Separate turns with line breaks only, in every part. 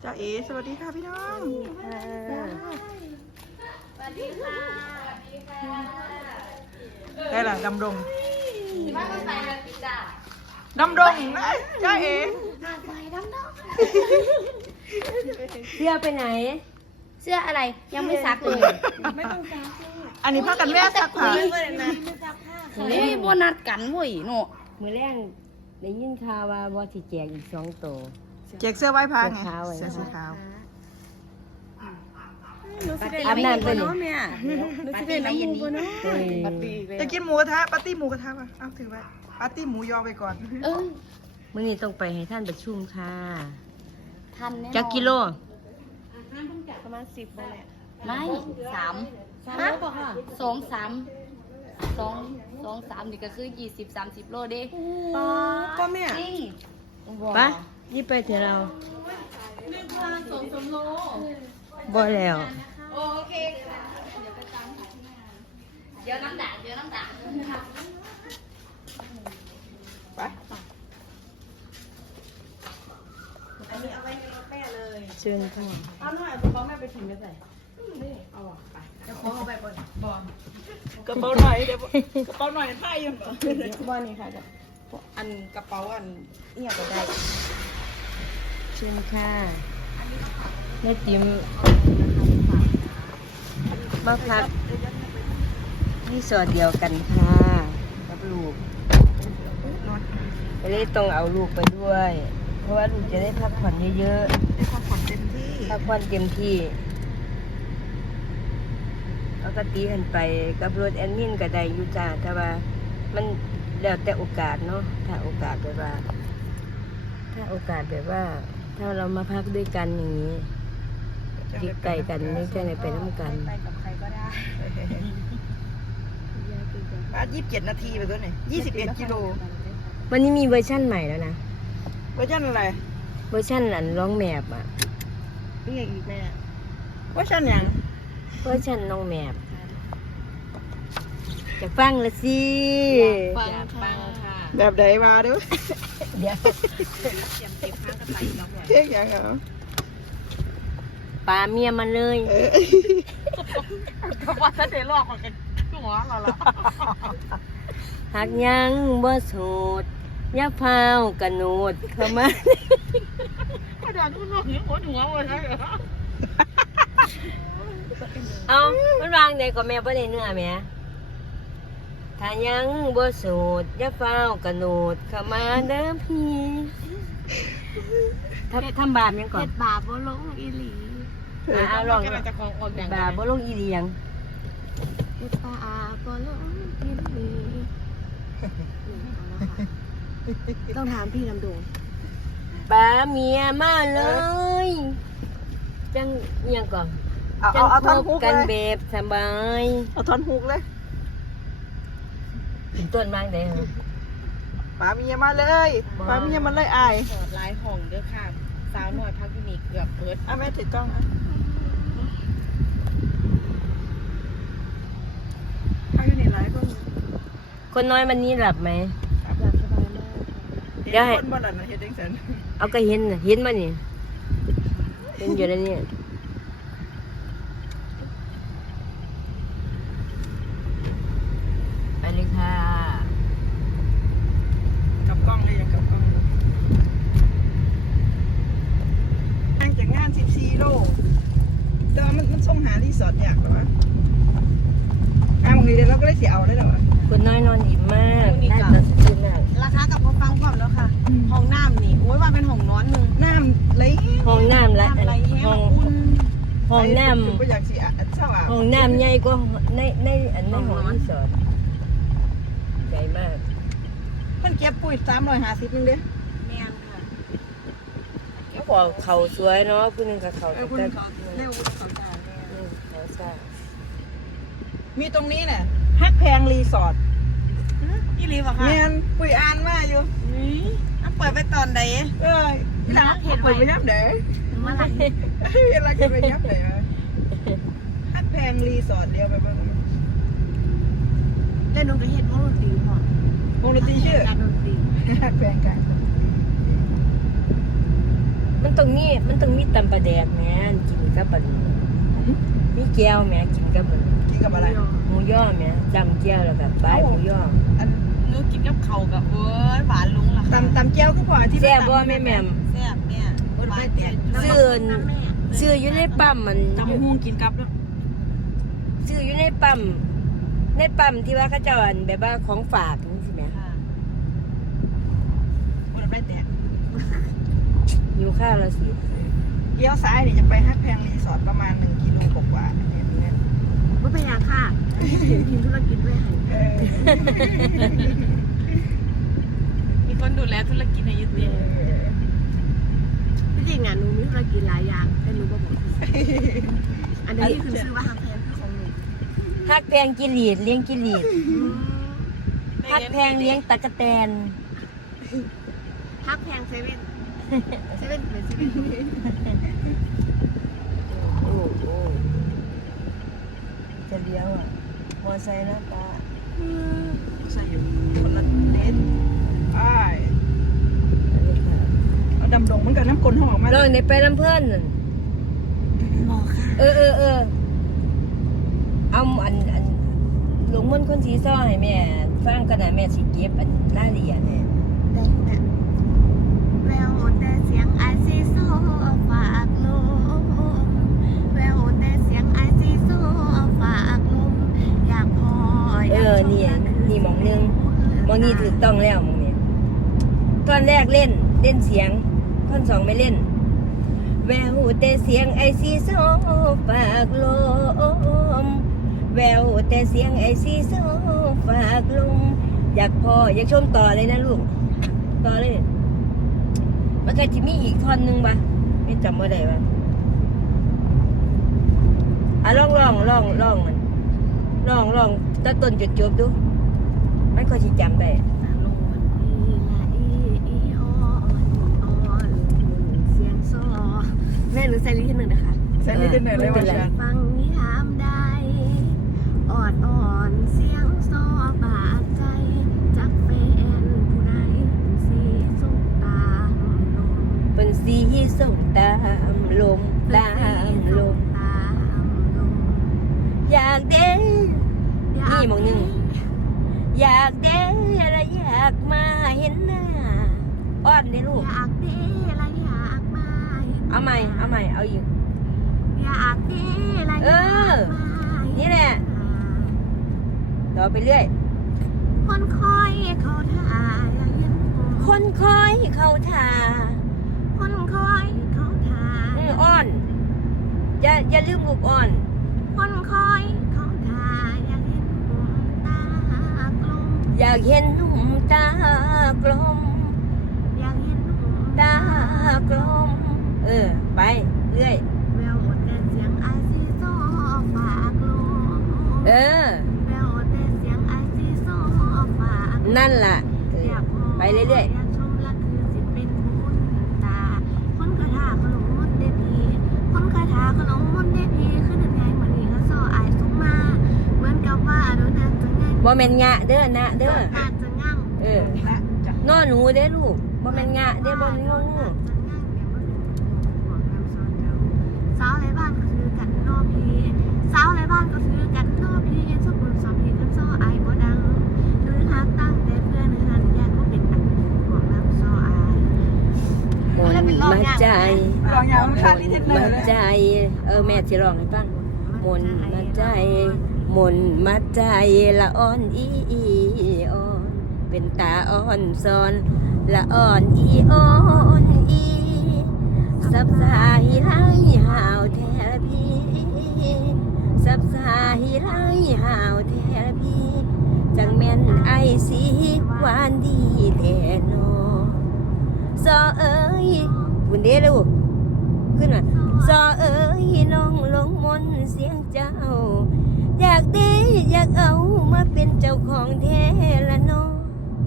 จ้าเอ๋สวัสดีค่ะพี่น้อง
สวัสดีค่ะ
ได้ละดำดง
ว่าต้องใส่แบบนี้จ้ะ
ดำดงนะจ้าเอ๋
ใส่ดำดง
เสื้อไปไหน
เสื้ออะไรยังไม่ซักเลยไม่ต้องซัก
อันนี้พากันแม่ซักผ้า
เฮ้ยโบนัดกันเว้ยเนาะ
มือแรกได้ยินข่าวว่าบ่สิแจกอีก2 ตัว
แจกเสื้อไหว้พระไง
เสื้อขาวไว้
เสื้อสีขาว
อาบน้ำตัวนี้
ปาร์ตี้ไม่เย็นนี้
ปาร์ตี้
จะกินหมูกระทะปาร์ตี้หมูกระทะป่ะเอาถือไว้ปาร์ตี้หมูยอไปก่อน
มื้อนี้ต้องไปให้ท่านประชุมค่ะ
ทันแน่
จักกิโล
ประมาณ10นั่นแหละไม่3ฮะ2-3นี่ก็คือ20-30 โลเด้ก็แม่จริง
ไปนี่ไปเถอะเรา
2-3 โล
บ่แล้ว
โอเคค่ะเดี๋ยวไปตามหาที่งานเดี๋ยวน้ำด่าง
ไป
อันนี้เอาไว้ในกระเป๋าเลย
เชิญค่ะ
เอาหน่อยเอาแม่ไปทิ้งไปใส่เอาอ่ะไปจะขอเอาไปบนบอล
กระเป๋าหน่อยเดี๋ยวกระเป๋าหน่อยผ้ายังเหรอบ
อลนี่ค่ะอันกระเป๋าอันเนี่ยก็ได้
เชิญค่ะแม่ติ๋มมาพักที่สอดเดียวกันค่ะกับลูกก็เลยต้องเอาลูกไปด้วย เพราะว่าลูกจะได้พักผ่อนเยอะ
ได้ความผ่อนเต็มที่
ๆพักผ่อนเต็มที่ปกติหันไปกับรถแอดมินก็ได้อยู่จ้าแต่ว่ามันแล้วแต่โอกาสเนาะถ้าโอกาสแบบว่า ถ้าโอกาสแบบว่า ถ้าเรามาพักด้วยกันอย่างนี้ติดไก่กันนึกจะไหนไปน้ำกัน
ไปกับใครก็ได้
มา27 นาทีไปตัวไหน21 กิโล
วันนี้มีเวอร์ชั่นใหม่แล้วนะ
เวอร์ชันอะไร
เวอร์ชั่นอันร้องแมบอ่ะ
นี่อีกแม่
เวอร์ชันหยัง
เวอร์ชันน้องแมบจะฟังละสิ
ฟังค่ะ
แบบใดมาเด้อ
เดี๋ยว
เตรียมเก็บข้างกันไปแล้วแม่
เที่ยงหยังเหรอ
ปาเมียมาเลย
ก็ว่าถ้าเดี๋ยวลอกกันหัวเราละ
หากยังบ่โสดอย่าพาวกระโนดเข้ามา
กระดาษทุกโลกนี้หัวหมดเลยเหรอ
เอามันวางได้ก็แม่บ่ได้เนื้อแม่ถ้ายังบ่โสดอย่าพาวกระโนดเข้ามาเด้อพี่ทำบาปยังก่อน
เฮ็ดบาปบ่ลงอีหลี
ลอง
กำลังจะของออกอย่าง
บาปบ่ลงอีเลียง
เฮ็ดบาปบ่ลงอีหลีต้องถามพี่ลำดวง
ปาเมียมาเลยจังเอียงก่อน
เอาท่อนฮุก
กัน
เลย
แบบสบาย
เอาท่อนฮุกเลย
ถึงต้นไม้ได้เหรอ
ป๋าเมียมาเลยป๋าเมียมันเลยอาย
สอดลายห้องเด้อค่ะสาวหน่อยพักที่นี่เกือบเปิด
แม่ติดกล้องอ่ะเอาอยู่นี่หลายคน
คนน้อยวันนี้หลับไหม
หลับสบายมาก
เดี๋ยวให้
คนบ่หลับนะเฮ็ดจังซั่น
เอาก็เห็นน่ะเห็นมานี่เห็นอยู่แล้วเนี่ยไปเลยค่ะ
กับกล้องเลยยังกับกล้องทางจากงาน14 โลแต่ว่ามันส่งหารีสอร์ทยากเหรอวะบางทีเดี๋ยวเราก็ได้สิเอาเลยเหรอวะ
คนน้อยนอนอิ่มมากได้ตอนคืนน่ะ
ราคากับพอฟังความแล้วค่ะ ห้องน้ำนี่โอ้ยว่าเป็นห้องนอนหนึ่ง
น้ำไหล
ห้องน้ำละ
น้ำไหลแห้ง
ห้อง
อุ่น
ห้องน้
คือบ่อยากสิเช้าอ่ะ
ำห้องน้ำใหญ่กว่าในอันในห้องรีสอร์ทใหญ่มาก
มันเก็บปุ๋ย350นึงเด้
แม่นค่ะ
แล้วก็เขาสวยเนาะผู้หนึงกับเขา
คุณ
แต่
เขาเร็วคุณเขาจ่าย
เขาซ่า
มีตรงนี้เนี่ยฮักแพงรีสอร์ท
อีรีบอกค่ะ
แม่นปุ๋ยอ่านมาอยู่
อันเปิดไปตอนใด
เอ้ยพี่น้าเห็นไปยับเด้อ
เมื่อไหร่
เวลากินไปยับเด้อฮักแพงรีสอร์ทเดียวไปเบิ่ง
เล่นดนตรีเฮ็ดวงดนตรีพอ
วงดนตรีชื่อ
การดนตรี
ฮักแพงกัน
มันตรงนี้ตำปลาแดกแม่กินกับปันมีแก้วแม่กินกับปัน
กินกับอะไร
หมูย่อแม่จำแก้วแล้วกับปลายหมูย่อ
อัน
หนูกินกับเขากับเอ้ยหวานลุงล่ะค่ะ
ตำเจียวก็พอที่
แซ่บบ่แม่แม่ม
แซ่บเนี่ยหวานเด็ด
ซื้ออยู่ในปั๊มมัน
จำฮวงกินกับแล้ว
ซื้ออยู่ในปั๊มที่ว่าเขาเจ้าอันแบบว่าของฝากนี่สิแม่
ค่ะ
โอ้ยไม่แตก
อยู่ข้าวแล้วสิ
เลี้ยวซ้ายเนี่ยจะไปฮักแพงรีสอร์ทประมาณ1 กิโลกว่าๆเนี่ยเนี่ย
ไม่เป็นอย่างค่ะทีมธุรกิจด้วยค่ะ
เออ
มีคนดูแลธุรกิจในยุทธเดีย
ที่จริงอ่ะหนูมีธุรกิจหลายอย่างแต่หนูบอกอันนี้คือชื่อว่าทางแพนคือของหนู
ฮักแพงกิรีดเลี้ยงกิรีดฮักแพงเลี้ยงตะกะแตน
ฮักแพงเซเว่นเป็นเซเว่น
โอ้โหจะเลี้ยวอ่ะมอไซค์นะป้า
ใส่อยู่คนละเลนอ้ายเอาดำดงเหมือนกับน้ำกลนห้องออกมา
ลองในไปลำเพิ่นนั่น
หมอค่ะ
เออเอาอันหลวงมนต์คนสีซ้อให้แม่ฟังกันนะแม่สิเก็บอันรายละเอียดเนี่ย
ได้แต่แววแต่เสียงไอซีโซฝากลมแววแต่เสียงไอซีโซฝากลมอยากพอ
นี่หมองนึงหมองนี้ถูกต้องแล้วหมองนี้ตอนแรกเล่นเสียงท่อนสองไม่เล่นแววแต่เสียงไอซีโซฝากลมแววแต่เสียงไอซีโซฝากลมอยากชมต่อเลยนะลูกต่อเลยมันก็จะมีอีกท่อนหนึงปะไม่จำว่าได้ปะอ่ะลองมันลองตะต้นจุดจบดูมันก็จะจำได้
แม่หนูใส่ลิ้นที่หนึ่งนะคะ
ใส่ไม่ได้เหนื่อยเลยว่าฉัน
ฟังนิทามได้อ่อนเสียงซอบาดใจจักแฟนผู้ใดสีสุกตามลม
เป็นสีส่งตามลมอยากเด้นี่หมองหนึ่งอยากเด้อะไรอยากมาเห็นหน้าอ้อนได้ลูก
อยากเด้ละอยากมา
เอาใหม่เอาอยู่
อยากเด้ละอยากมา
นี่แหละต่อไปเรื่อย
คนคอยเขาท่าละยัน
คนคอยเข้าท่า
คนคอยเขาท่า
อ้อนอย่าลืมลูกอ้อน
คนคอยเขาท่าอยากเห็นหนุ่มตากลม
อยากเห็นหนุ่มตากลม
อยากเห็นหนุ่ม
ตากลมไปเรื่อย
แววแต่เสียงไอซีโซฝากลม แววแต่เสียงไอซีโซฝากลม
นั่นล่ะไปเรื่อย
ๆชมละคือสิเป็นคุณตาคนคาถาขนมมดเดพีคนคาถาขนมมดเดพีขึ้นยังไงเหมือนอีกโซไอสุมาเหมือนกับว่าโดนนั้นจะง่าย
บ่แม่นงะเด้อนะเด้อ
น่าจะง่าง
นะจ้ะ
นอหนูเด้อลูกบ่แม่นงะเด้อบ่แม่นงง
สาวในบ้านก็คือกันนอพีสาวในบ้านก็คือกันนอพีชอบบุญสอบพีกันโซไอบ่ดังหรือหากตั้งแต่เพื่อนนั้นแยกก็เป็นอันของน้ำโซไอ
มนมาใจ
ลองยาวค่าลิเทนเนอ
มา
ร์เลย
ใจแม่สิร้องให้ฟังมนมาใจมนมาใจละอ่อนอีอ่อนเป็นตาอ่อนซอนละอ่อนอีสับสายไล่หาวแทพี่สับสายไล่หาวแทพี่จังแม่นไอสีหวานดีแต่นอซอเอ้ยบุญเด้ลูกขึ้นมาซอเอ้ยน้องลงมนเสียงเจ้าอยากเด้อยากเอามาเป็นเจ้าของแท้ละน้อง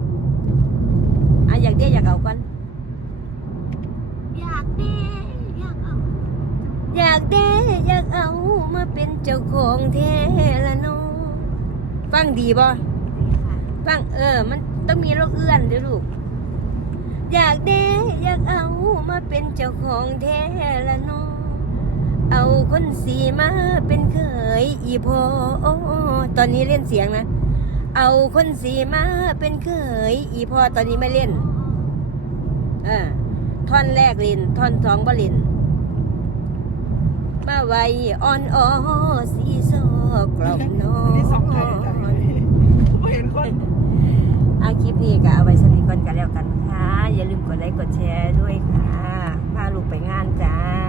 อยากเด้อยากเอาก่อน
อยากดีอยากเอา
อยากเด้อยากเอามาเป็นเจ้าของแท้ละน้องฟังดีบ่ฟังมันต้องมีโรคเอื้อนด้วยลูกอยากเด้อยากเอามาเป็นเจ้าของแท้ละน้องเอาคนสีมาเป็นเคยอีพอตอนนี้เล่นเสียงนะเอาคนสีมาเป็นเคยอีพอตอนนี้ไม่เล่นท่อนแรกลินท่อนสองบ่ลินมาไว้อ่อนอ้อสีซอกล่อมน้อง
นี่สองใครแต่ไม่เห็นคน
เอาคลิปนี้ก็เอาไว้สนิทกันกันแล้วกันค่ะอย่าลืมกดไลค์กดแชร์ด้วยค่ะพาลูกไปงานจ้า